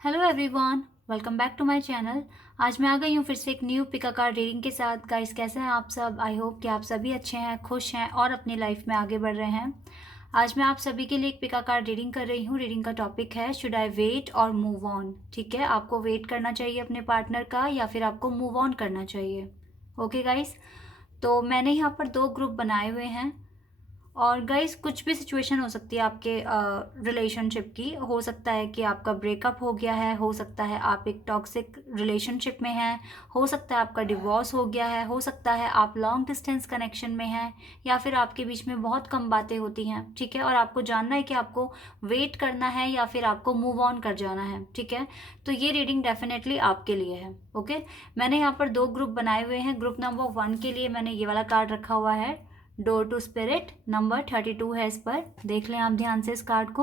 Hello everyone, welcome back to my channel. आज मैं आ गई हूँ फिर से एक न्यू पिका कार्ड रीडिंग के साथ। गाइस, कैसे हैं आप सब? आई होप कि आप सभी अच्छे हैं, खुश हैं और अपनी लाइफ में आगे बढ़ रहे हैं। आज मैं आप सभी के लिए एक पिका कार्ड रीडिंग कर रही हूँ। रीडिंग का टॉपिक है शुड आई वेट और मूव ऑन। ठीक है, आपको वेट करना चाहिए अपने पार्टनर का या फिर आपको मूव ऑन करना चाहिए। ओके गाइस, तो मैंने यहाँ पर दो ग्रुप बनाए हुए हैं और गाइस कुछ भी सिचुएशन हो सकती है आपके रिलेशनशिप की। हो सकता है कि आपका ब्रेकअप हो गया है, हो सकता है आप एक टॉक्सिक रिलेशनशिप में हैं, हो सकता है आपका डिवोर्स हो गया है, हो सकता है आप लॉन्ग डिस्टेंस कनेक्शन में हैं, या फिर आपके बीच में बहुत कम बातें होती हैं। ठीक है, और आपको जानना है कि आपको वेट करना है या फिर आपको मूव ऑन कर जाना है। ठीक है, तो ये रीडिंग डेफिनेटली आपके लिए है। ओके, मैंने यहाँ पर दो ग्रुप बनाए हुए हैं। ग्रुप नंबर 1 के लिए मैंने ये वाला कार्ड रखा हुआ है, डोर टू स्पिरिट। नंबर 32 है इस पर। देख लें आप ध्यान से इस कार्ड को।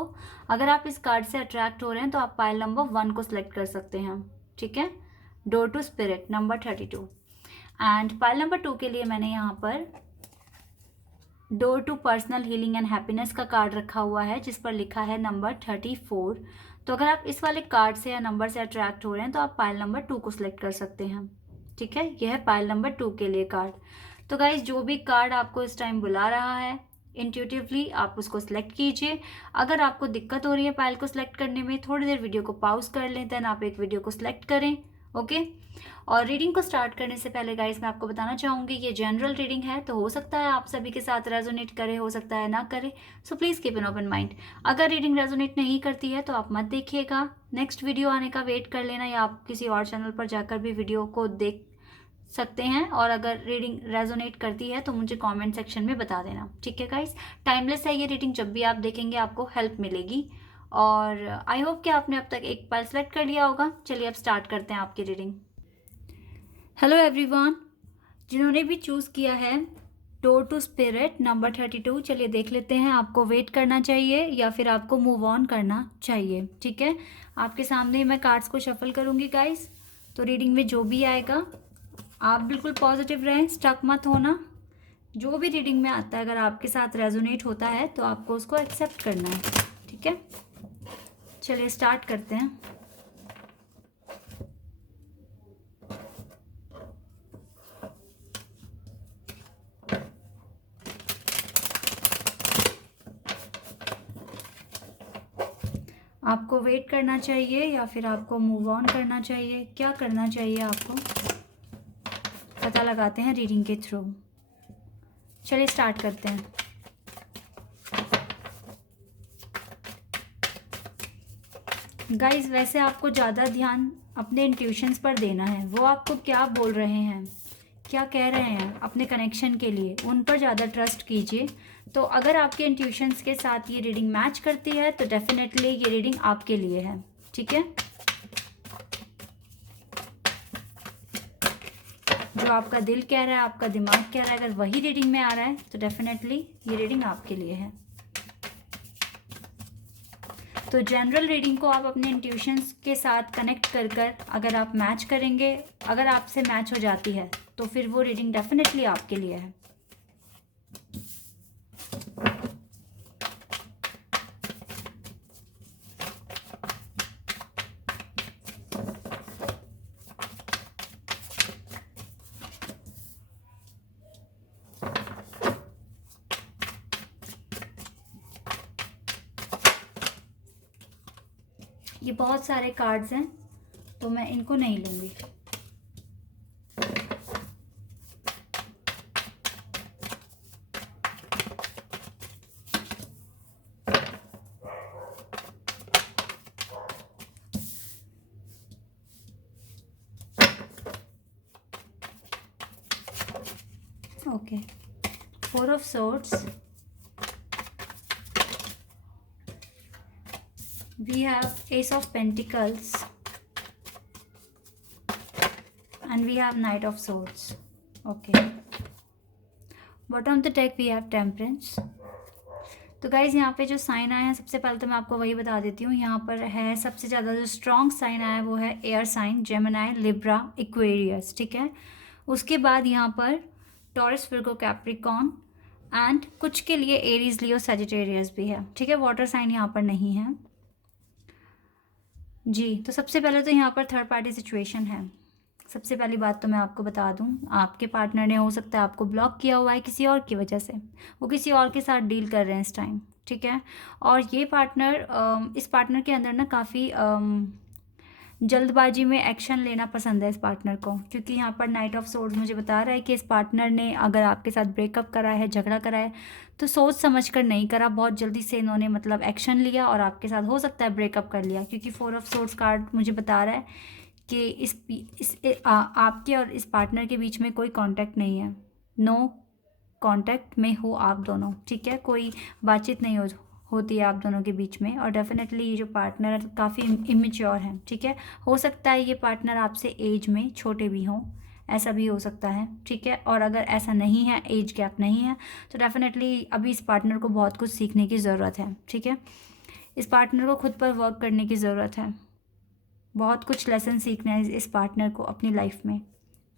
अगर आप इस कार्ड से अट्रैक्ट हो रहे हैं तो आप पाइल नंबर 1 को सिलेक्ट कर सकते हैं। ठीक है, door to spirit number 32। And pile number 2 के लिए मैंने यहाँ पर door to personal healing and happiness का कार्ड रखा हुआ है, जिस पर लिखा है नंबर 34। तो अगर आप इस वाले कार्ड से या नंबर से अट्रैक्ट हो रहे हैं तो आप पाइल नंबर 2 को सिलेक्ट कर सकते हैं। ठीक है, यह है पाइल नंबर 2 के लिए कार्ड। तो गाइज, जो भी कार्ड आपको इस टाइम बुला रहा है, इंट्यूटिवली आप उसको सिलेक्ट कीजिए। अगर आपको दिक्कत हो रही है पाइल को सिलेक्ट करने में, थोड़ी देर वीडियो को पॉज कर लें, देन आप एक वीडियो को सिलेक्ट करें। ओके, और रीडिंग को स्टार्ट करने से पहले गाइस मैं आपको बताना चाहूँगी ये जनरल रीडिंग है, तो हो सकता है आप सभी के साथ रेजोनेट करे, हो सकता है ना करे। So please keep an open mind. अगर रीडिंग रेजोनेट नहीं करती है तो आप मत देखिएगा, नेक्स्ट वीडियो आने का वेट कर लेना, या आप किसी और चैनल पर जाकर भी वीडियो को देख सकते हैं। और अगर रीडिंग रेजोनेट करती है तो मुझे कमेंट सेक्शन में बता देना। ठीक है गाइस, टाइमलेस है ये रीडिंग, जब भी आप देखेंगे आपको हेल्प मिलेगी। और आई होप कि आपने अब तक एक पाइल सेलेक्ट कर लिया होगा। चलिए अब स्टार्ट करते हैं आपकी रीडिंग। हेलो एवरीवन, जिन्होंने भी चूज़ किया है डोर टू स्पिरिट नंबर 32, चलिए देख लेते हैं आपको वेट करना चाहिए या फिर आपको मूव ऑन करना चाहिए। ठीक है, आपके सामने मैं कार्ड्स को शफल करूंगी गाइस, तो रीडिंग में जो भी आएगा आप बिल्कुल पॉजिटिव रहें, स्टक मत होना। जो भी रीडिंग में आता है अगर आपके साथ रेजोनेट होता है तो आपको उसको एक्सेप्ट करना है। ठीक है, चलिए स्टार्ट करते हैं। आपको वेट करना चाहिए या फिर आपको मूव ऑन करना चाहिए, क्या करना चाहिए आपको, पता लगाते हैं रीडिंग के थ्रू। चलिए स्टार्ट करते हैं। गाइस, वैसे आपको ज़्यादा ध्यान अपने इंट्यूशंस पर देना है, वो आपको क्या बोल रहे हैं, क्या कह रहे हैं अपने कनेक्शन के लिए, उन पर ज़्यादा ट्रस्ट कीजिए। तो अगर आपके इंट्यूशंस के साथ ये रीडिंग मैच करती है तो डेफिनेटली ये रीडिंग आपके लिए है। ठीक है, जो आपका दिल कह रहा है, आपका दिमाग कह रहा है, अगर वही रीडिंग में आ रहा है तो डेफिनेटली ये रीडिंग आपके लिए है। तो जनरल रीडिंग को आप अपने इंट्यूशंस के साथ कनेक्ट कर कर अगर आप मैच करेंगे, अगर आपसे मैच हो जाती है तो फिर वो रीडिंग डेफिनेटली आपके लिए है। ये बहुत सारे कार्ड्स हैं तो मैं इनको नहीं लूँगी। Okay, 4 of swords, we have ace of pentacles and we have knight of swords. Okay, bottom of the deck we have temperance. तो गाइज यहाँ पे जो साइन आया है, सबसे पहले तो मैं आपको वही बता देती हूँ। यहाँ पर है सबसे ज़्यादा जो स्ट्रॉन्ग साइन आया है वो है air sign, Gemini, Libra, Aquarius. ठीक है, उसके बाद यहाँ पर टॉरस, विर्गो, कैप्रिकॉन एंड कुछ के लिए एरीज, लियो, सजिटेरियस भी है। ठीक है, वाटर साइन यहाँ पर नहीं है। जी, तो सबसे पहले तो यहाँ पर थर्ड पार्टी सिचुएशन है। सबसे पहली बात तो मैं आपको बता दूँ, आपके पार्टनर ने हो सकता है आपको ब्लॉक किया हुआ है किसी और की वजह से। वो किसी और के साथ डील कर रहे हैं इस टाइम, ठीक है? और ये पार्टनर इस पार्टनर के अंदर ना काफ़ी जल्दबाजी में एक्शन लेना पसंद है इस पार्टनर को, क्योंकि यहाँ पर नाइट ऑफ सोर्ड्स मुझे बता रहा है कि इस पार्टनर ने अगर आपके साथ ब्रेकअप करा है, झगड़ा करा है, तो सोच समझ कर नहीं करा, बहुत जल्दी से इन्होंने मतलब एक्शन लिया और आपके साथ हो सकता है ब्रेकअप कर लिया, क्योंकि 4 ऑफ सोर्ड्स कार्ड मुझे बता रहा है कि आपके और इस पार्टनर के बीच में कोई कांटेक्ट नहीं है। नो कांटेक्ट में हो आप दोनों, ठीक है? कोई बातचीत नहीं होती है आप दोनों के बीच में। और डेफिनेटली ये जो पार्टनर है काफ़ी इमेच्योर है, ठीक है? हो सकता है ये पार्टनर आपसे एज में छोटे भी हों, ऐसा भी हो सकता है, ठीक है? और अगर ऐसा नहीं है, एज गैप नहीं है, तो डेफिनेटली अभी इस पार्टनर को बहुत कुछ सीखने की ज़रूरत है, ठीक है? इस पार्टनर को खुद पर वर्क करने की ज़रूरत है। बहुत कुछ लेसन सीखना है इस पार्टनर को अपनी लाइफ में,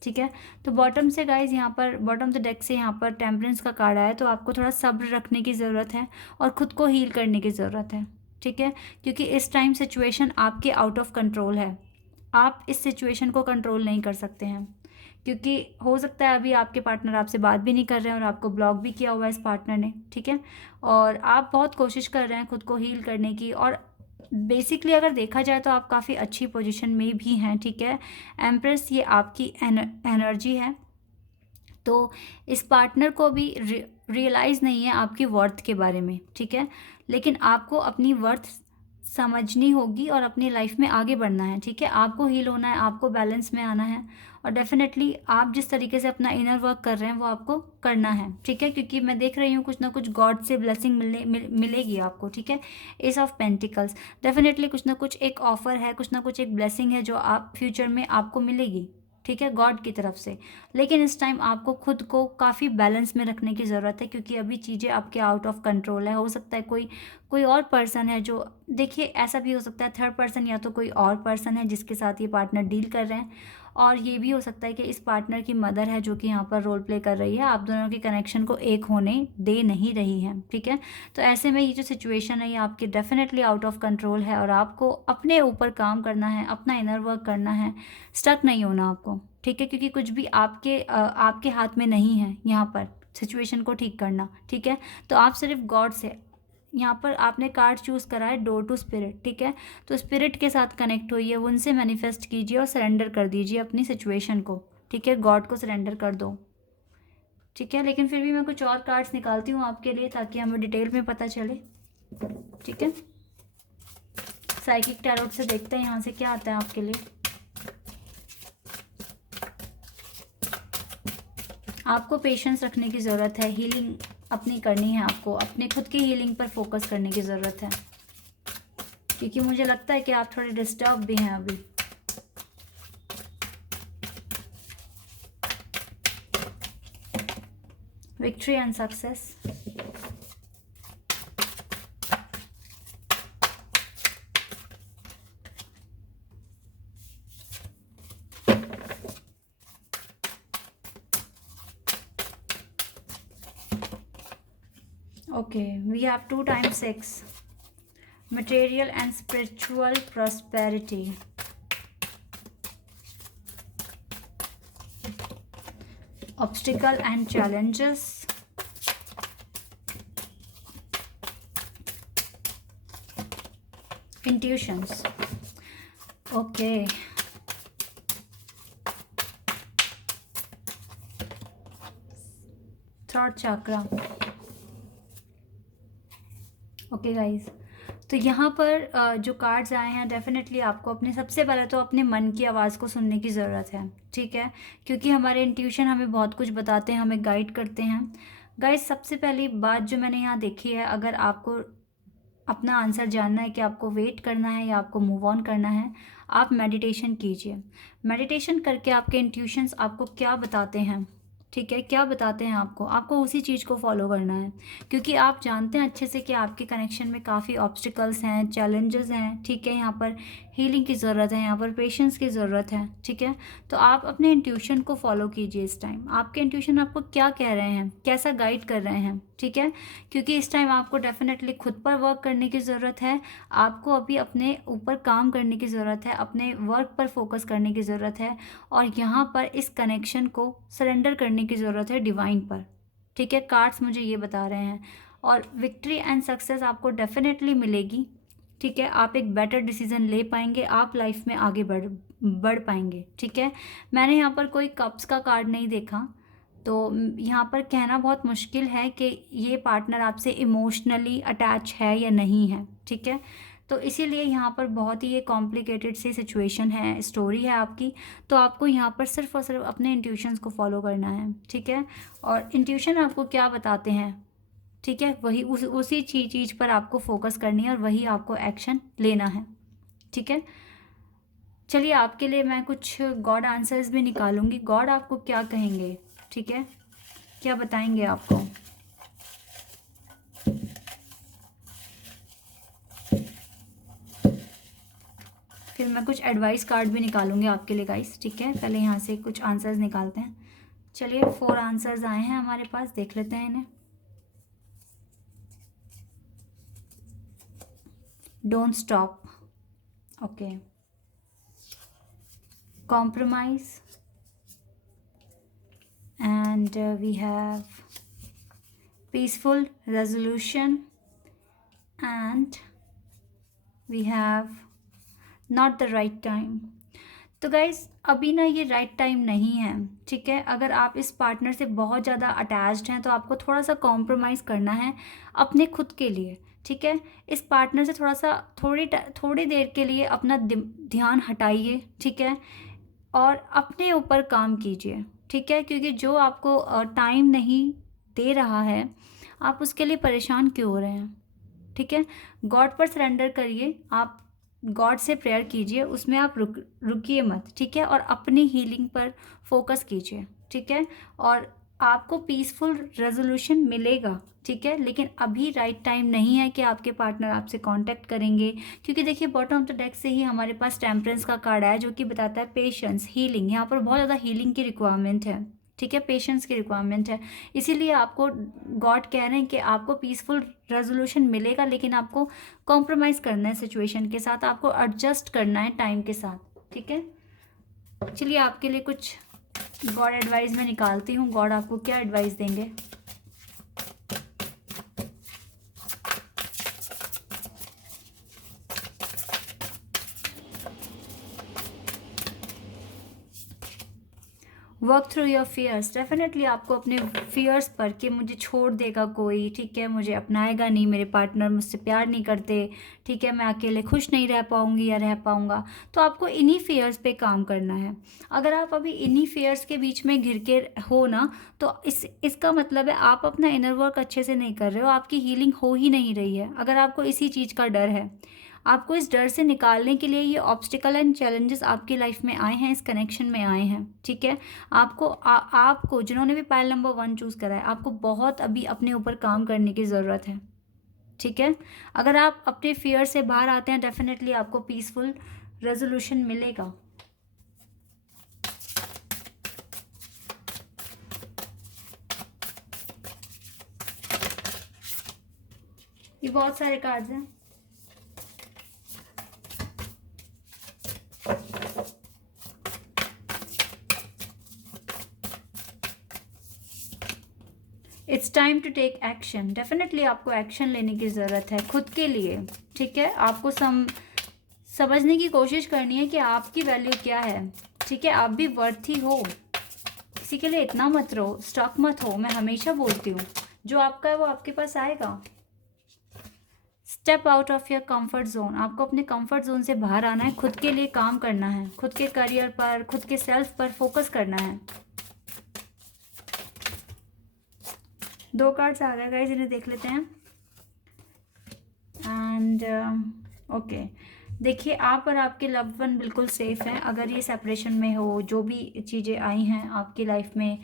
ठीक है? तो बॉटम से गाइज यहाँ पर बॉटम द डेक से यहाँ पर टेम्परेंस का कार्ड आया, तो आपको थोड़ा सब्र रखने की ज़रूरत है और ख़ुद को हील करने की ज़रूरत है, ठीक है? क्योंकि इस टाइम सिचुएशन आपके आउट ऑफ कंट्रोल है। आप इस सिचुएशन को कंट्रोल नहीं कर सकते हैं, क्योंकि हो सकता है अभी आपके पार्टनर आपसे बात भी नहीं कर रहे हैं और आपको ब्लॉक भी किया हुआ है इस पार्टनर ने, ठीक है? और आप बहुत कोशिश कर रहे हैं खुद को हील करने की, और बेसिकली अगर देखा जाए तो आप काफ़ी अच्छी पोजीशन में भी हैं, ठीक है? एम्प्रेस ये आपकी एनर्जी है, तो इस पार्टनर को भी रियलाइज़ नहीं है आपकी वर्थ के बारे में, ठीक है? लेकिन आपको अपनी वर्थ समझनी होगी और अपनी लाइफ में आगे बढ़ना है, ठीक है? आपको हील होना है, आपको बैलेंस में आना है, और डेफिनेटली आप जिस तरीके से अपना इनर वर्क कर रहे हैं वो आपको करना है, ठीक है? क्योंकि मैं देख रही हूँ कुछ ना कुछ गॉड से ब्लेसिंग मिलेगी आपको, ठीक है? एस ऑफ पेंटिकल्स, डेफिनेटली कुछ ना कुछ एक ऑफर है, कुछ ना कुछ एक ब्लेसिंग है जो आप फ्यूचर में आपको मिलेगी, ठीक है? गॉड की तरफ से। लेकिन इस टाइम आपको खुद को काफ़ी बैलेंस में रखने की ज़रूरत है, क्योंकि अभी चीज़ें आपके आउट ऑफ कंट्रोल है। हो सकता है कोई और पर्सन है जो, देखिए ऐसा भी हो सकता है थर्ड पर्सन या तो कोई और पर्सन है जिसके साथ ये पार्टनर डील कर रहे हैं, और ये भी हो सकता है कि इस पार्टनर की मदर है जो कि यहाँ पर रोल प्ले कर रही है, आप दोनों के कनेक्शन को एक होने दे नहीं रही है, ठीक है? तो ऐसे में ये जो सिचुएशन है ये आपकी डेफिनेटली आउट ऑफ कंट्रोल है, और आपको अपने ऊपर काम करना है, अपना इनर वर्क करना है, स्टक नहीं होना आपको, ठीक है? क्योंकि कुछ भी आपके हाथ में नहीं है यहाँ पर सिचुएशन को ठीक करना, ठीक है? तो आप सिर्फ गॉड से, यहाँ पर आपने कार्ड चूज़ करा है डोर टू स्पिरिट, ठीक है? तो स्पिरिट के साथ कनेक्ट होइए, उनसे मैनिफेस्ट कीजिए और सरेंडर कर दीजिए अपनी सिचुएशन को, ठीक है? गॉड को सरेंडर कर दो, ठीक है? लेकिन फिर भी मैं कुछ और कार्ड्स निकालती हूँ आपके लिए ताकि हमें डिटेल में पता चले, ठीक है? साइकिक टैरोट से देखते हैं यहाँ से क्या आता है आपके लिए। आपको पेशेंस रखने की ज़रूरत है, हीलिंग अपनी करनी है, आपको अपने खुद की हीलिंग पर फोकस करने की ज़रूरत है, क्योंकि मुझे लगता है कि आप थोड़े डिस्टर्ब भी हैं अभी। Victory and success, okay, we have 2 times 6, material and spiritual prosperity, obstacle and challenges, intuitions, okay, third chakra, okay guys. तो यहाँ पर जो कार्ड्स आए हैं डेफिनेटली आपको अपने, सबसे पहले तो अपने मन की आवाज़ को सुनने की ज़रूरत है, ठीक है? क्योंकि हमारे इंट्यूशन हमें बहुत कुछ बताते हैं, हमें गाइड करते हैं। गाइज सबसे पहली बात जो मैंने यहाँ देखी है, अगर आपको अपना आंसर जानना है कि आपको वेट करना है या आपको मूव ऑन करना है, आप मेडिटेशन कीजिए। मेडिटेशन करके आपके इंट्यूशंस आपको क्या बताते हैं, ठीक है? क्या बताते हैं आपको उसी चीज़ को फॉलो करना है, क्योंकि आप जानते हैं अच्छे से कि आपके कनेक्शन में काफ़ी ऑब्स्टिकल्स हैं, चैलेंजेस हैं, ठीक है? यहाँ पर हीलिंग की ज़रूरत है, यहाँ पर पेशेंस की ज़रूरत है, ठीक है। तो आप अपने इंट्यूशन को फॉलो कीजिए इस टाइम। आपके इंट्यूशन आपको क्या कह रहे हैं, कैसा गाइड कर रहे हैं, ठीक है। क्योंकि इस टाइम आपको डेफिनेटली खुद पर वर्क करने की ज़रूरत है। आपको अभी अपने ऊपर काम करने की ज़रूरत है, अपने वर्क पर फोकस करने की ज़रूरत है, और यहाँ पर इस कनेक्शन को सरेंडर करने की ज़रूरत है डिवाइन पर, ठीक है। कार्ड्स मुझे ये बता रहे हैं, और विक्ट्री एंड सक्सेस आपको डेफिनेटली मिलेगी, ठीक है। आप एक बेटर डिसीजन ले पाएंगे, आप लाइफ में आगे बढ़ पाएंगे, ठीक है। मैंने यहाँ पर कोई कप्स का कार्ड नहीं देखा, तो यहाँ पर कहना बहुत मुश्किल है कि ये पार्टनर आपसे इमोशनली अटैच है या नहीं है, ठीक है। तो इसीलिए यहाँ पर बहुत ही ये कॉम्प्लिकेटेड सी सिचुएशन है, स्टोरी है आपकी। तो आपको यहाँ पर सिर्फ और सिर्फ अपने इंट्यूशंस को फॉलो करना है, ठीक है। और इंट्यूशन आपको क्या बताते हैं, ठीक है, वही उसी चीज़ पर आपको फोकस करनी है और वही आपको एक्शन लेना है, ठीक है। चलिए आपके लिए मैं कुछ गॉड आंसर्स भी निकालूंगी। गॉड आपको क्या कहेंगे, ठीक है, क्या बताएंगे आपको। फिर मैं कुछ एडवाइस कार्ड भी निकालूंगी आपके लिए गाइस, ठीक है। पहले यहाँ से कुछ आंसर्स निकालते हैं। चलिए 4 आंसर्स आए हैं हमारे पास, देख लेते हैं इन्हें। Don't stop, okay. Compromise, and we have peaceful resolution, and we have not the right time। तो गाइज अभी ना ये राइट टाइम नहीं है, ठीक है। अगर आप इस पार्टनर से बहुत ज़्यादा अटैच्ड हैं तो आपको थोड़ा सा कॉम्प्रोमाइज़ करना है अपने खुद के लिए, ठीक है। इस पार्टनर से थोड़ी देर के लिए अपना ध्यान हटाइए, ठीक है, और अपने ऊपर काम कीजिए, ठीक है। क्योंकि जो आपको टाइम नहीं दे रहा है, आप उसके लिए परेशान क्यों हो रहे हैं, ठीक है। गॉड पर सरेंडर करिए, आप गॉड से प्रेयर कीजिए, उसमें आप रुकिए मत, ठीक है। और अपनी हीलिंग पर फोकस कीजिए, ठीक है। और आपको पीसफुल रेजोल्यूशन मिलेगा, ठीक है। लेकिन अभी राइट टाइम नहीं है कि आपके पार्टनर आपसे कांटेक्ट करेंगे, क्योंकि देखिए बॉटम ऑफ द डेक से ही हमारे पास टेम्परेंस का कार्ड आया, जो कि बताता है पेशेंस, हीलिंग। यहाँ पर बहुत ज़्यादा हीलिंग की रिक्वायरमेंट है, ठीक है, पेशेंस की रिक्वायरमेंट है। इसीलिए आपको गॉड कह रहे हैं कि आपको पीसफुल रेजोल्यूशन मिलेगा, लेकिन आपको कॉम्प्रोमाइज़ करना है सिचुएशन के साथ, आपको एडजस्ट करना है टाइम के साथ, ठीक है। चलिए आपके लिए कुछ गॉड एडवाइस मैं निकालती हूँ। गॉड आपको क्या एडवाइस देंगे। Work through your fears, definitely आपको अपने फियर्स पर, कि मुझे छोड़ देगा कोई, ठीक है, मुझे अपनाएगा नहीं, मेरे पार्टनर मुझसे प्यार नहीं करते, ठीक है, मैं अकेले खुश नहीं रह पाऊंगी या रह पाऊंगा, तो आपको इन्हीं फियर्स पे काम करना है। अगर आप अभी इन्हीं फियर्स के बीच में घिर के हो ना, तो इसका मतलब है आप अपना इनर वर्क अच्छे से नहीं कर रहे हो, आपकी हीलिंग हो ही नहीं रही है। अगर आपको इसी चीज़ का डर है, आपको इस डर से निकालने के लिए ये ऑब्स्टिकल एंड चैलेंजेस आपकी लाइफ में आए हैं, इस कनेक्शन में आए हैं, ठीक है। आपको जिन्होंने भी पाइल नंबर 1 चूज़ करा है, आपको बहुत अभी अपने ऊपर काम करने की ज़रूरत है, ठीक है। अगर आप अपने फियर से बाहर आते हैं, डेफिनेटली आपको पीसफुल रेजोल्यूशन मिलेगा। ये बहुत सारे कार्ड्स हैं। It's time to take action, definitely आपको एक्शन लेने की ज़रूरत है खुद के लिए, ठीक है। आपको समझने की कोशिश करनी है कि आपकी वैल्यू क्या है, ठीक है। आप भी वर्थी हो, किसी के लिए इतना मत रहो, स्टक मत हो। मैं हमेशा बोलती हूँ, जो आपका है वो आपके पास आएगा। Step out of your comfort zone, आपको अपने कंफर्ट जोन से बाहर आना है, खुद के लिए काम करना है, खुद के करियर पर, खुद के सेल्फ पर फोकस करना है। 2 कार्ड्स आ गए गाइस, इन्हें देख लेते हैं। एंड ओके, देखिए आप और आपके लव्ड वन बिल्कुल सेफ हैं। अगर ये सेपरेशन में हो, जो भी चीज़ें आई हैं आपकी लाइफ में,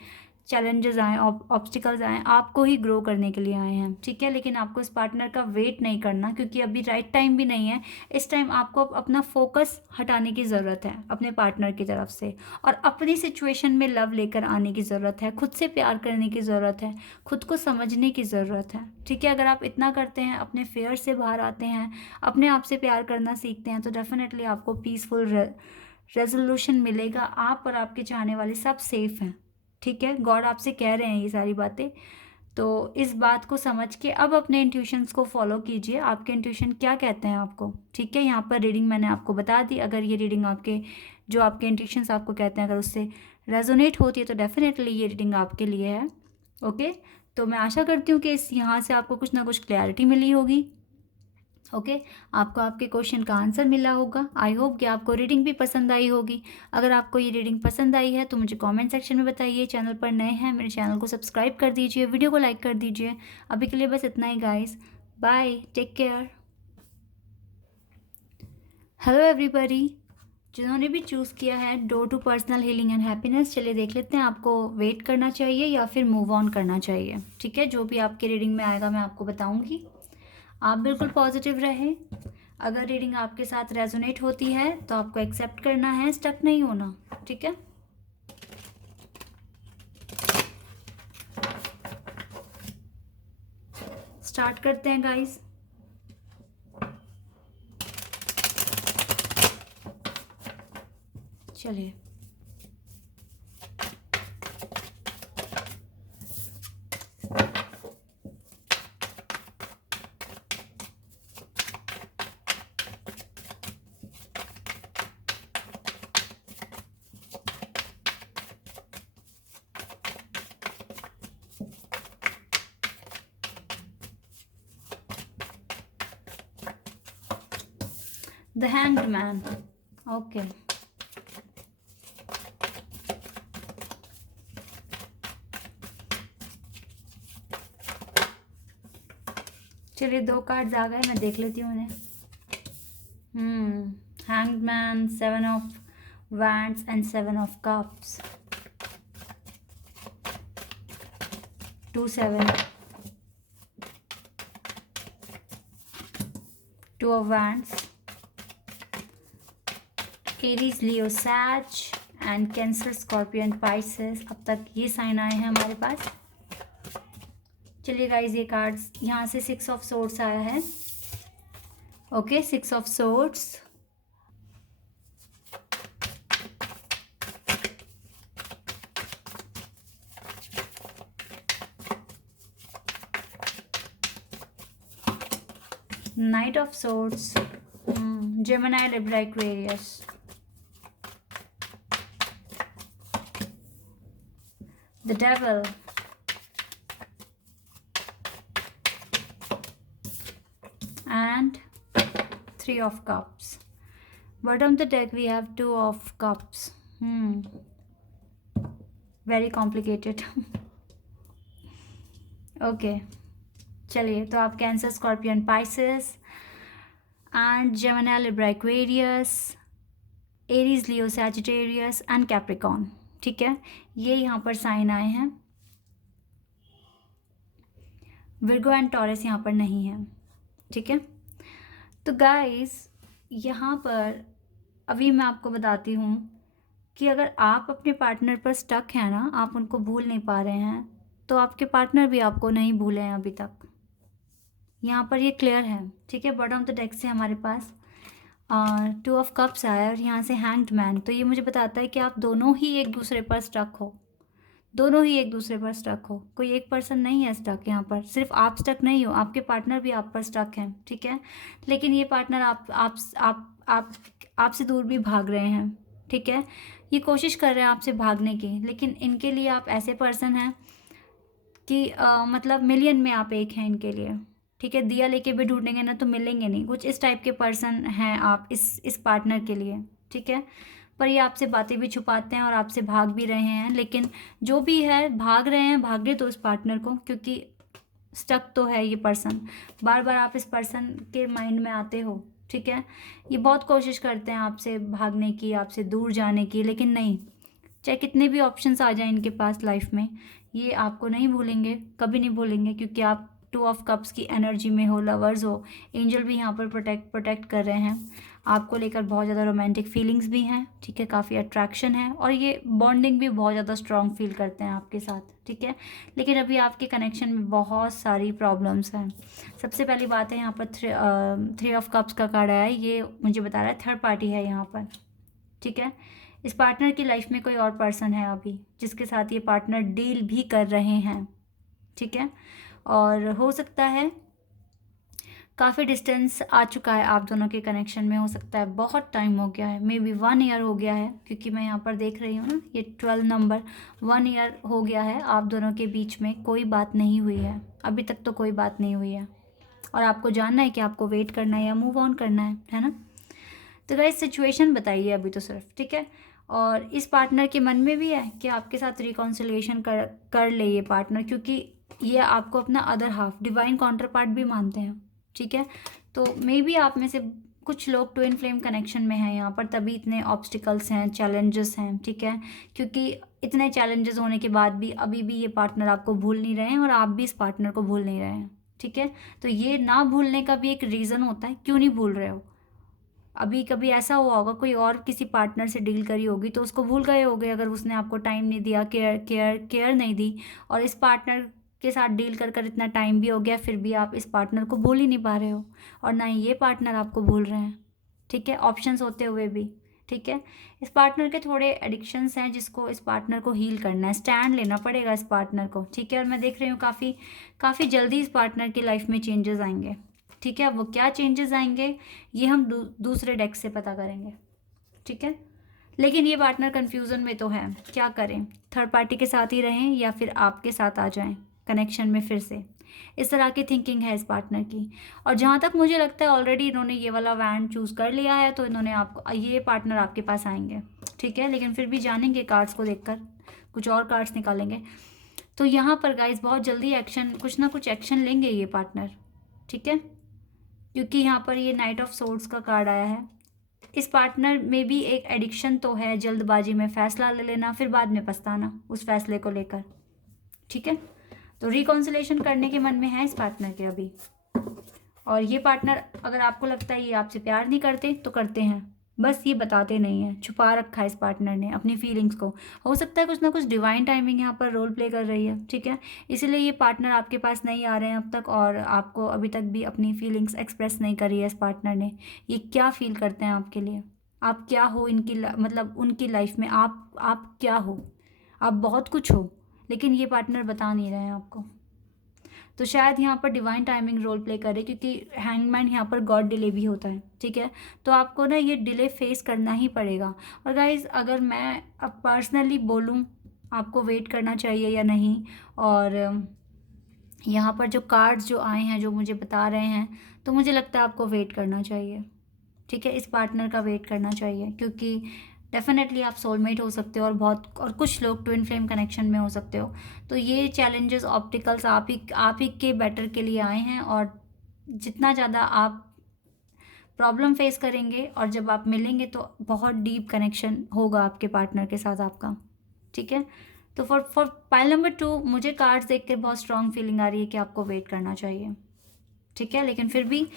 चैलेंजेस आएँ, ऑब्स्टिकल्स आएँ, आपको ही ग्रो करने के लिए आए हैं, ठीक है। लेकिन आपको इस पार्टनर का वेट नहीं करना, क्योंकि अभी राइट टाइम भी नहीं है। इस टाइम आपको अपना फोकस हटाने की ज़रूरत है अपने पार्टनर की तरफ से, और अपनी सिचुएशन में लव लेकर आने की ज़रूरत है, खुद से प्यार करने की ज़रूरत है, खुद को समझने की ज़रूरत है, ठीक है। अगर आप इतना करते हैं, अपने फेयर से बाहर आते हैं, अपने आप से प्यार करना सीखते हैं, तो डेफिनेटली आपको पीसफुल रेजोल्यूशन मिलेगा। आप और आपके चाहने वाले सब सेफ हैं, ठीक है। गॉड आपसे कह रहे हैं ये सारी बातें। तो इस बात को समझ के अब अपने इंट्यूशंस को फॉलो कीजिए। आपके इंट्यूशन क्या कहते हैं आपको, ठीक है। यहाँ पर रीडिंग मैंने आपको बता दी। अगर ये रीडिंग जो आपके इंट्यूशंस आपको कहते हैं, अगर उससे रेजोनेट होती है, तो डेफिनेटली ये रीडिंग आपके लिए है। ओके, तो मैं आशा करती हूँ कि इस यहाँ से आपको कुछ ना कुछ क्लैरिटी मिली होगी। ओके, आपको आपके क्वेश्चन का आंसर मिला होगा। आई होप कि आपको रीडिंग भी पसंद आई होगी। अगर आपको ये रीडिंग पसंद आई है तो मुझे कमेंट सेक्शन में बताइए। चैनल पर नए हैं, मेरे चैनल को सब्सक्राइब कर दीजिए, वीडियो को लाइक कर दीजिए। अभी के लिए बस इतना ही guys, bye, take care. Hello everybody, जिन्होंने भी चूज़ किया है door to personal healing and happiness, चलिए देख लेते हैं आपको वेट करना चाहिए या फिर मूव ऑन करना चाहिए, ठीक है। जो भी आपके रीडिंग में आएगा मैं आपको बताऊंगी। आप बिल्कुल पॉजिटिव रहें। अगर रीडिंग आपके साथ रेजोनेट होती है तो आपको एक्सेप्ट करना है, स्टक नहीं होना, ठीक है। स्टार्ट करते हैं गाइस। चलिए, द हैंग्ड मैन। ओके, चलिए 2 कार्ड्स आ गए, मैं देख लेती हूँ उन्हें। Hanged man, 7 of wands and 7 of cups, 2 7, 2 of wands, Aries, Leo, Sag and Cancer, Scorpio and Pisces. अब तक ये साइन आए हैं हमारे पास। चलिए गाइज, ये कार्ड्स यहाँ से 6 ऑफ सोर्ड्स आया है। Okay, 6 of swords, night of swords, Gemini, Libra, Aquarius, the devil, and 3 of cups. Bottom of the deck we have 2 of cups. Very complicated. Okay, चलिए, तो आप cancer, scorpion, Pisces and Gemini, Libra, Aquarius, Aries, Leo, Sagittarius and Capricorn, ठीक है। ये यहाँ पर sign आए हैं। विर्गो एंड टॉरस यहाँ पर नहीं है, ठीक है। तो गाइस, यहाँ पर अभी मैं आपको बताती हूँ कि अगर आप अपने पार्टनर पर स्टक हैं ना, आप उनको भूल नहीं पा रहे हैं, तो आपके पार्टनर भी आपको नहीं भूले हैं अभी तक। यहाँ पर ये क्लियर है, ठीक है। बॉटम ऑफ द डेक से हमारे पास 2 ऑफ कप्स आया और यहाँ से हैंग्ड मैन। तो ये मुझे बताता है कि आप दोनों ही एक दूसरे पर स्टक हो, दोनों ही एक दूसरे पर स्टक हो। कोई एक पर्सन नहीं है स्टक यहाँ पर, सिर्फ आप स्टक नहीं हो, आपके पार्टनर भी आप पर स्टक हैं, ठीक है। लेकिन ये पार्टनर आपसे दूर भी भाग रहे हैं, ठीक है। ये कोशिश कर रहे हैं आपसे भागने की, लेकिन इनके लिए आप ऐसे पर्सन हैं कि मतलब मिलियन में आप एक हैं इनके लिए, ठीक है। दिया लेके भी ढूंढेंगे ना तो मिलेंगे नहीं, कुछ इस टाइप के पर्सन हैं आप इस पार्टनर के लिए, ठीक है। पर ये आपसे बातें भी छुपाते हैं और आपसे भाग भी रहे हैं। लेकिन जो भी है, भाग रहे हैं, भागने तो उस पार्टनर को, क्योंकि स्टक तो है ये पर्सन। बार बार आप इस पर्सन के माइंड में आते हो, ठीक है। ये बहुत कोशिश करते हैं आपसे भागने की, आपसे दूर जाने की, लेकिन नहीं, चाहे कितने भी ऑप्शंस आ जाएं इनके पास लाइफ में, ये आपको नहीं भूलेंगे, कभी नहीं भूलेंगे, क्योंकि आप 2 ऑफ कप्स की एनर्जी में हो, लवर्स हो। एंजल भी यहाँ पर प्रोटेक्ट कर रहे हैं आपको लेकर, बहुत ज़्यादा रोमांटिक फीलिंग्स भी हैं, ठीक है, काफ़ी अट्रैक्शन है, और ये बॉन्डिंग भी बहुत ज़्यादा स्ट्रॉन्ग फील करते हैं आपके साथ, ठीक है। लेकिन अभी आपके कनेक्शन में बहुत सारी प्रॉब्लम्स हैं। सबसे पहली बात है, यहाँ पर 3 ऑफ कप्स का कार्ड आया है, ये मुझे बता रहा है थर्ड पार्टी है यहाँ पर, ठीक है। इस पार्टनर की लाइफ में कोई और पर्सन है अभी, जिसके साथ ये पार्टनर डील भी कर रहे हैं, ठीक है। और हो सकता है काफ़ी डिस्टेंस आ चुका है आप दोनों के कनेक्शन में, हो सकता है बहुत टाइम हो गया है, मे बी 1 ईयर हो गया है, क्योंकि मैं यहाँ पर देख रही हूँ ना, ये 12 नंबर, 1 ईयर हो गया है आप दोनों के बीच में कोई बात नहीं हुई है, अभी तक तो कोई बात नहीं हुई है, और आपको जानना है कि आपको वेट करना है या मूव ऑन करना है ना। तो गाइस सिचुएशन बताइए अभी तो सिर्फ, ठीक है। और इस पार्टनर के मन में भी है कि आपके साथ रिकॉन्सिलिएशन कर ले ये पार्टनर, क्योंकि ये आपको अपना other half, divine counter part भी मानते हैं, ठीक है। तो मे बी आप में से कुछ लोग ट्विन फ्लेम कनेक्शन में हैं यहाँ पर, तभी इतने ऑब्स्टिकल्स हैं, चैलेंजेस हैं, ठीक है। क्योंकि इतने चैलेंजेस होने के बाद भी अभी भी ये पार्टनर आपको भूल नहीं रहे हैं, और आप भी इस पार्टनर को भूल नहीं रहे हैं, ठीक है। तो ये ना भूलने का भी एक रीज़न होता है, क्यों नहीं भूल रहे हो। अभी कभी ऐसा हुआ होगा, कोई और किसी पार्टनर से डील करी होगी तो उसको भूल गए होगे, अगर उसने आपको टाइम नहीं दिया, केयर नहीं दी, और इस पार्टनर के साथ डील कर इतना टाइम भी हो गया, फिर भी आप इस पार्टनर को भूल ही नहीं पा रहे हो, और ना ही ये पार्टनर आपको भूल रहे हैं, ठीक है, ऑप्शंस होते हुए भी, ठीक है। इस पार्टनर के थोड़े एडिक्शंस हैं, जिसको इस पार्टनर को हील करना है, स्टैंड लेना पड़ेगा इस पार्टनर को, ठीक है। और मैं देख रही हूँ काफ़ी जल्दी इस पार्टनर की लाइफ में चेंजेस आएंगे, ठीक है। वो क्या चेंजेस आएंगे ये हम दूसरे डेक से पता करेंगे, ठीक है। लेकिन ये पार्टनर कंफ्यूजन में तो है, क्या करें, थर्ड पार्टी के साथ ही रहें या फिर आपके साथ आ जाएं कनेक्शन में फिर से, इस तरह की थिंकिंग है इस पार्टनर की। और जहाँ तक मुझे लगता है ऑलरेडी इन्होंने ये वाला वैन चूज़ कर लिया है, तो इन्होंने आपको, ये पार्टनर आपके पास आएंगे, ठीक है। लेकिन फिर भी जानेंगे कार्ड्स को देखकर, कुछ और कार्ड्स निकालेंगे। तो यहाँ पर गाइज बहुत जल्दी एक्शन, कुछ ना कुछ एक्शन लेंगे ये पार्टनर, ठीक है, क्योंकि यहाँ पर ये नाइट ऑफ सोर्ड्स का कार्ड आया है। इस पार्टनर में भी एक एडिक्शन तो है, जल्दबाजी में फैसला ले लेना, फिर बाद में पछताना उस फैसले को लेकर, ठीक है। तो रिकॉन्सिलेशन करने के मन में है इस पार्टनर के अभी। और ये पार्टनर, अगर आपको लगता है ये आपसे प्यार नहीं करते तो करते हैं, बस ये बताते नहीं हैं, छुपा रखा है इस पार्टनर ने अपनी फीलिंग्स को। हो सकता है कुछ ना कुछ डिवाइन टाइमिंग यहाँ पर रोल प्ले कर रही है, ठीक है। इसीलिए ये पार्टनर आपके पास नहीं आ रहे हैं अब तक, और आपको अभी तक भी अपनी फीलिंग्स एक्सप्रेस नहीं करी है इस पार्टनर ने। ये क्या फील करते हैं आपके लिए, आप क्या हो इनकी, मतलब उनकी लाइफ में आप क्या हो, आप बहुत कुछ हो, लेकिन ये पार्टनर बता नहीं रहे हैं आपको। तो शायद यहाँ पर डिवाइन टाइमिंग रोल प्ले करे, क्योंकि हैंगमैन यहाँ पर गॉड डिले भी होता है, ठीक है। तो आपको ना ये डिले फेस करना ही पड़ेगा। और गाइज अगर मैं अब पर्सनली बोलूँ आपको वेट करना चाहिए या नहीं, और यहाँ पर जो कार्ड्स जो आए हैं जो मुझे बता रहे हैं, तो मुझे लगता है आपको वेट करना चाहिए, ठीक है। इस पार्टनर का वेट करना चाहिए, क्योंकि डेफिनेटली आप सोलमेट हो सकते हो, और कुछ लोग ट्विन फ्लेम कनेक्शन में हो सकते हो। तो ये चैलेंजेस, ऑब्स्टिकल्स आप ही के बेटर के लिए आए हैं, और जितना ज़्यादा आप प्रॉब्लम फेस करेंगे और जब आप मिलेंगे तो बहुत डीप कनेक्शन होगा आपके पार्टनर के साथ आपका, ठीक है। तो फॉर पाइल नंबर 2 मुझे कार्ड्स देख के बहुत स्ट्रॉन्ग फीलिंग आ रही है कि आपको वेट करना चाहिए, ठीक है। लेकिन फिर भी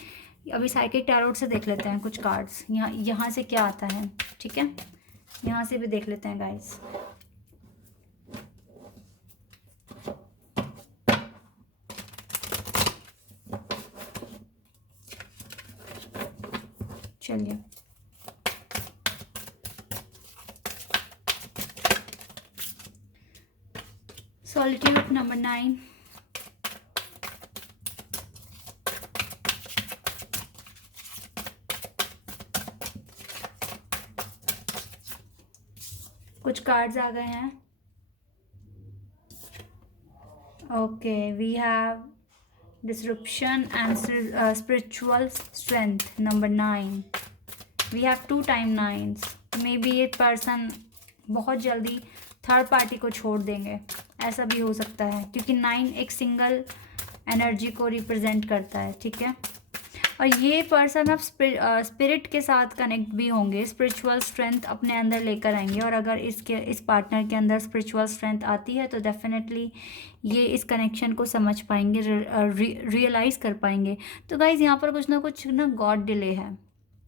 अभी साइकिक टैरोट से देख लेते हैं कुछ कार्ड्स, यहाँ से क्या आता है, ठीक है। यहाँ से भी देख लेते हैं गाइस। चलिए, सॉलिट्यूड नंबर 9, कुछ कार्ड्स आ गए हैं। Okay, we have disruption and spiritual strength number 9। We have 2 time 9s। Maybe ये पर्सन बहुत जल्दी थर्ड पार्टी को छोड़ देंगे, ऐसा भी हो सकता है, क्योंकि 9 एक सिंगल एनर्जी को रिप्रेजेंट करता है, ठीक है। और ये पर्सन अब स्पिरिट के साथ कनेक्ट भी होंगे, स्पिरिचुअल स्ट्रेंथ अपने अंदर लेकर आएंगे। और अगर इस पार्टनर के अंदर स्पिरिचुअल स्ट्रेंथ आती है तो डेफिनेटली ये इस कनेक्शन को समझ पाएंगे, रियलाइज़ कर पाएंगे। तो गाइज़ यहाँ पर कुछ ना कुछ ना गॉड डिले है,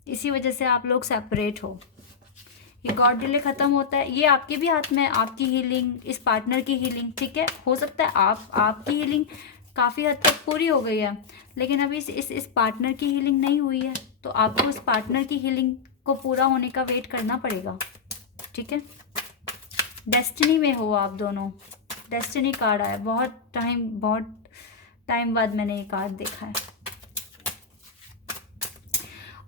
इसी वजह से आप लोग सेपरेट हो। ये गॉड डिले ख़त्म होता है, ये आपके भी हाथ में है, आपकी हीलिंग, इस पार्टनर की हीलिंग, ठीक है। हो सकता है आपकी हीलिंग काफ़ी हद तक पूरी हो गई है, लेकिन अभी इस पार्टनर की हीलिंग नहीं हुई है, तो आपको इस पार्टनर की हीलिंग को पूरा होने का वेट करना पड़ेगा, ठीक है। डेस्टिनी में हो आप दोनों, डेस्टिनी कार्ड आया, बहुत टाइम बाद मैंने ये कार्ड देखा है।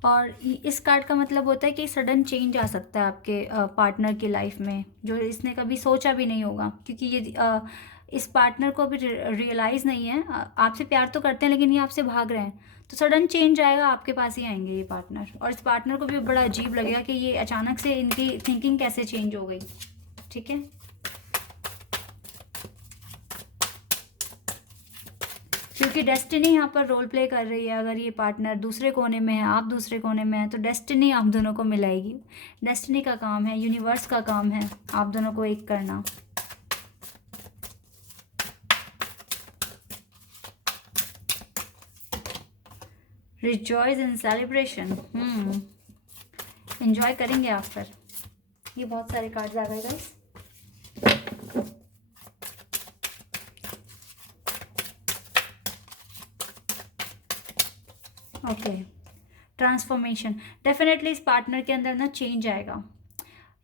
और इस कार्ड का मतलब होता है कि सडन चेंज आ सकता है आपके पार्टनर की लाइफ में, जो इसने कभी सोचा भी नहीं होगा, क्योंकि ये इस पार्टनर को अभी रियलाइज़ नहीं है, आपसे प्यार तो करते हैं लेकिन ये आपसे भाग रहे हैं। तो सडन चेंज आएगा, आपके पास ही आएंगे ये पार्टनर, और इस पार्टनर को भी बड़ा अजीब लगेगा कि ये अचानक से इनकी थिंकिंग कैसे चेंज हो गई, ठीक है। क्योंकि डेस्टिनी यहाँ पर रोल प्ले कर रही है। अगर ये पार्टनर दूसरे कोने में है, आप दूसरे कोने में हैं, तो डेस्टिनी आप दोनों को मिलाएगी। डेस्टिनी का काम है, यूनिवर्स का काम है आप दोनों को एक करना। रिजॉयस इन सेलिब्रेशन, एंजॉय करेंगे आप फिर। ये बहुत सारे कार्ड्स आ गए गाइस। ओके, ट्रांसफॉर्मेशन, डेफिनेटली इस पार्टनर के अंदर ना चेंज आएगा।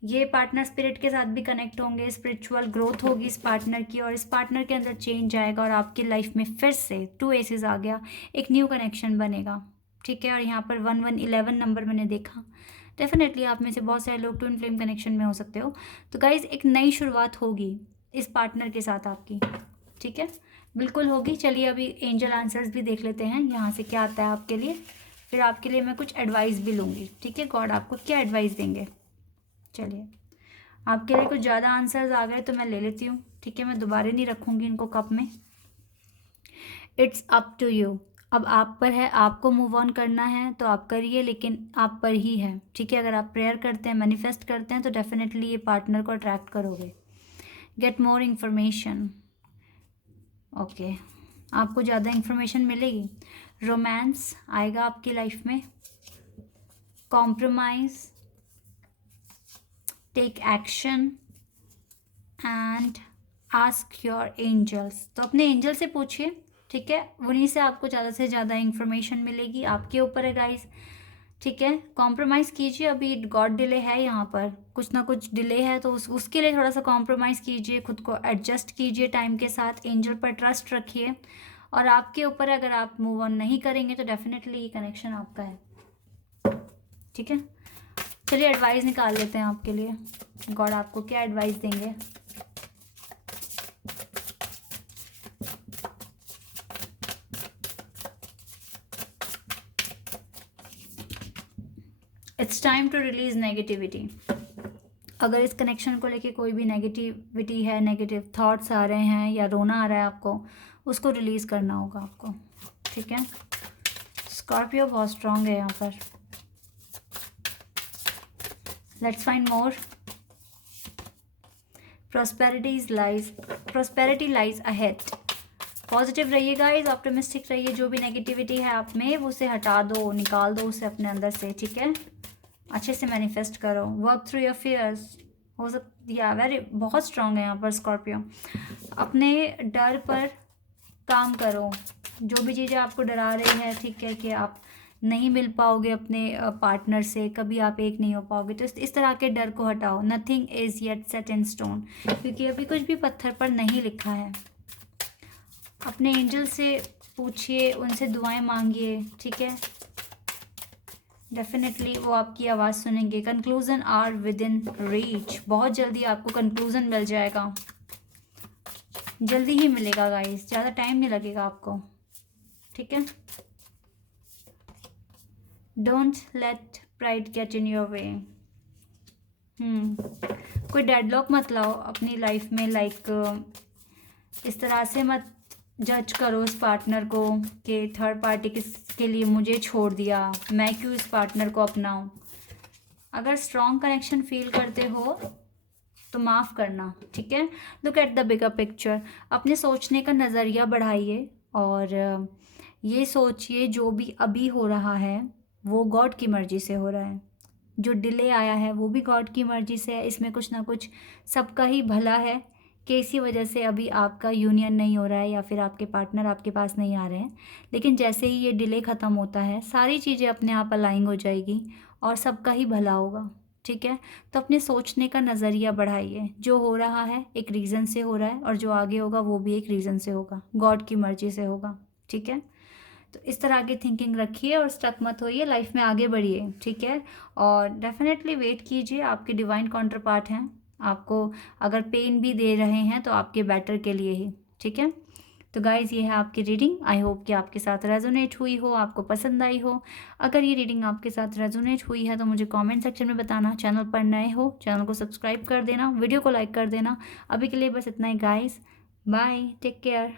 ये पार्टनर स्पिरिट के साथ भी कनेक्ट होंगे, स्पिरिचुअल ग्रोथ होगी इस पार्टनर की, और इस पार्टनर के अंदर चेंज आएगा, और आपकी लाइफ में फिर से 2 एसेस आ गया, एक न्यू कनेक्शन बनेगा, ठीक है। और यहाँ पर 1111 नंबर मैंने देखा। डेफिनेटली आप में से बहुत सारे लोग ट्विन फ्लेम कनेक्शन में हो सकते हो। तो गाइज एक नई शुरुआत होगी इस पार्टनर के साथ आपकी, ठीक है, बिल्कुल होगी। चलिए अभी एंजल आंसर्स भी देख लेते हैं यहाँ से क्या आता है आपके लिए, फिर आपके लिए मैं कुछ एडवाइस भी लूँगी, ठीक है। गॉड आपको क्या एडवाइस देंगे, चलिए। आपके लिए कुछ ज़्यादा आंसर्स आ गए तो मैं ले लेती हूँ, ठीक है। मैं दोबारा नहीं रखूँगी इनको कप में। इट्स अप टू यू, अब आप पर है, आपको मूव ऑन करना है तो आप करिए, लेकिन आप पर ही है, ठीक है। अगर आप प्रेयर करते हैं, मैनिफेस्ट करते हैं, तो डेफिनेटली ये पार्टनर को अट्रैक्ट करोगे। गेट मोर इंफॉर्मेशन, ओके, आपको ज़्यादा इंफॉर्मेशन मिलेगी। रोमांस आएगा आपकी लाइफ में। Compromise, take action and ask your angels, तो अपने एंजल से पूछिए, ठीक है, उन्हीं से आपको ज़्यादा से ज़्यादा इंफॉर्मेशन मिलेगी। आपके ऊपर है गाइस, ठीक है। कॉम्प्रोमाइज़ कीजिए, अभी गॉड डिले है यहाँ पर, कुछ ना कुछ डिले है, तो उसके लिए थोड़ा सा कॉम्प्रोमाइज़ कीजिए, खुद को एडजस्ट कीजिए टाइम के साथ, एंजल पर ट्रस्ट रखिए, और आपके ऊपर अगर आप मूव ऑन नहीं करेंगे तो डेफिनेटली ये कनेक्शन आपका है, ठीक है। चलिए एडवाइस निकाल लेते हैं आपके लिए, गॉड आपको क्या एडवाइस देंगे। It's time to release negativity. अगर इस कनेक्शन को लेके कोई भी नेगेटिविटी है, नेगेटिव थॉट्स आ रहे हैं या रोना आ रहा है आपको, उसको रिलीज़ करना होगा आपको, ठीक है। स्कॉर्पियो बहुत स्ट्रांग है यहाँ पर। Let's find more. Prosperity lies ahead. Positive रहिए गाइस, ऑप्टिमिस्टिक रहिए, जो भी नेगेटिविटी है आप में वो उसे हटा दो, निकाल दो उसे अपने अंदर से, ठीक है। अच्छे से मैनिफेस्ट करो, वर्क थ्रू योर फियर्स। हो सकती है वेरी बहुत स्ट्रांग है यहाँ पर स्कॉर्पियो। अपने डर पर काम करो, जो भी चीज़ें आपको डरा रही है, ठीक है, कि आप नहीं मिल पाओगे अपने पार्टनर से, कभी आप एक नहीं हो पाओगे, तो इस तरह के डर को हटाओ। Nothing is yet set in stone, क्योंकि अभी कुछ भी पत्थर पर नहीं लिखा है। अपने एंजल से पूछिए, उनसे दुआएं मांगिए, ठीक है, डेफिनेटली वो आपकी आवाज़ सुनेंगे। Conclusion are within reach, बहुत जल्दी आपको कंक्लूजन मिल जाएगा, जल्दी ही मिलेगा गाइस, ज़्यादा टाइम नहीं लगेगा आपको, ठीक है। Don't let pride get in your way. कोई डेडलॉक मत लाओ अपनी लाइफ में, लाइक इस तरह से मत जज करो इस पार्टनर को कि थर्ड पार्टी के लिए मुझे छोड़ दिया, मैं क्यों इस पार्टनर को अपनाऊं। अगर स्ट्रॉन्ग कनेक्शन फील करते हो तो माफ़ करना, ठीक है। Look at the bigger picture, अपने सोचने का नज़रिया बढ़ाइए और ये सोचिए जो भी अभी हो रहा है वो गॉड की मर्ज़ी से हो रहा है। जो डिले आया है वो भी गॉड की मर्ज़ी से है। इसमें कुछ ना कुछ सबका ही भला है कि इसी वजह से अभी आपका यूनियन नहीं हो रहा है या फिर आपके पार्टनर आपके पास नहीं आ रहे हैं। लेकिन जैसे ही ये डिले ख़त्म होता है सारी चीज़ें अपने आप अलाइन हो जाएगी और सबका ही भला होगा, ठीक है। तो अपने सोचने का नज़रिया बढ़ाइए। जो हो रहा है एक रीज़न से हो रहा है और जो आगे होगा वो भी एक रीज़न से होगा, गॉड की मर्ज़ी से होगा, ठीक है। तो इस तरह की थिंकिंग रखिए और स्टक मत होइए, लाइफ में आगे बढ़िए, ठीक है। और डेफिनेटली वेट कीजिए, आपके डिवाइन काउंटर पार्ट हैं। आपको अगर पेन भी दे रहे हैं तो आपके बेटर के लिए ही, ठीक है। तो गाइज़ ये है आपकी रीडिंग। आई होप कि आपके साथ रेजोनेट हुई हो, आपको पसंद आई हो। अगर ये रीडिंग आपके साथ रेजोनेट हुई है तो मुझे कमेंट सेक्शन में बताना। चैनल पर नए हो चैनल को सब्सक्राइब कर देना, वीडियो को लाइक कर देना। अभी के लिए बस इतना ही गाइज़, बाय, टेक केयर।